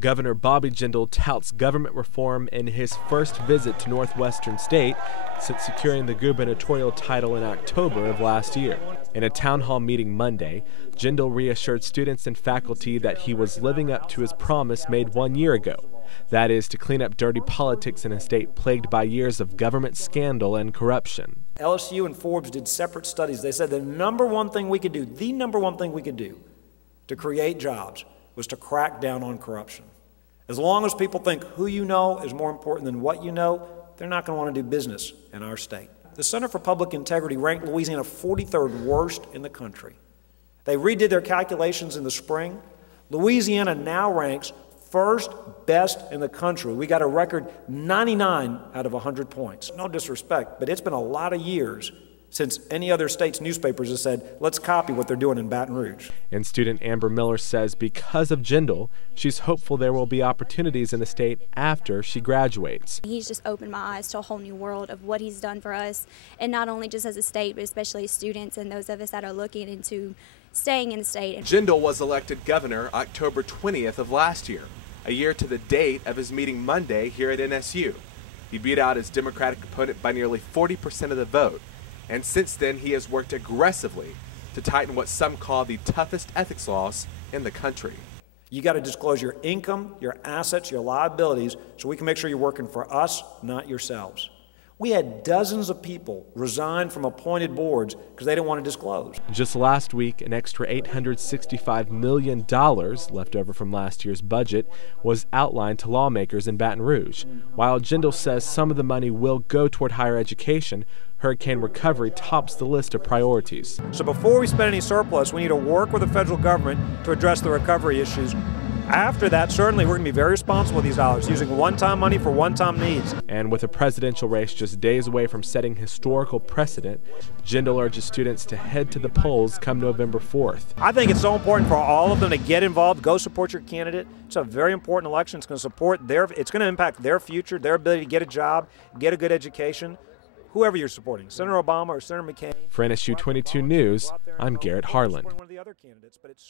Governor Bobby Jindal touts government reform in his first visit to Northwestern State since securing the gubernatorial title in October of last year. In a town hall meeting Monday, Jindal reassured students and faculty that he was living up to his promise made 1 year ago. That is, to clean up dirty politics in a state plagued by years of government scandal and corruption. LSU and Forbes did separate studies. They said the number one thing we could do to create jobs was to crack down on corruption. As long as people think who you know is more important than what you know, they're not going to want to do business in our state. The Center for Public Integrity ranked Louisiana 43rd worst in the country. They redid their calculations in the spring. Louisiana now ranks first best in the country. We got a record 99 out of 100 points. No disrespect, but it's been a lot of years since any other state's newspapers have said, let's copy what they're doing in Baton Rouge. And student Amber Miller says because of Jindal, she's hopeful there will be opportunities in the state after she graduates. He's just opened my eyes to a whole new world of what he's done for us, and not only just as a state, but especially as students and those of us that are looking into staying in the state. Jindal was elected governor October 20th of last year, a year to the date of his meeting Monday here at NSU. He beat out his Democratic opponent by nearly 40% of the vote. And since then, he has worked aggressively to tighten what some call the toughest ethics laws in the country. You got to disclose your income, your assets, your liabilities, so we can make sure you're working for us, not yourselves. We had dozens of people resign from appointed boards because they didn't want to disclose. Just last week, an extra $865 million left over from last year's budget was outlined to lawmakers in Baton Rouge. While Jindal says some of the money will go toward higher education, hurricane recovery tops the list of priorities. So before we spend any surplus, we need to work with the federal government to address the recovery issues. After that, certainly we're going to be very responsible with these dollars, using one-time money for one-time needs. And with a presidential race just days away from setting historical precedent, Jindal urges students to head to the polls come November 4th. I think it's so important for all of them to get involved, go support your candidate. It's a very important election. It's going to impact their future, their ability to get a job, get a good education. Whoever you're supporting, Senator Obama or Senator McCain. For NSU22 News, I'm Garrett Harlan.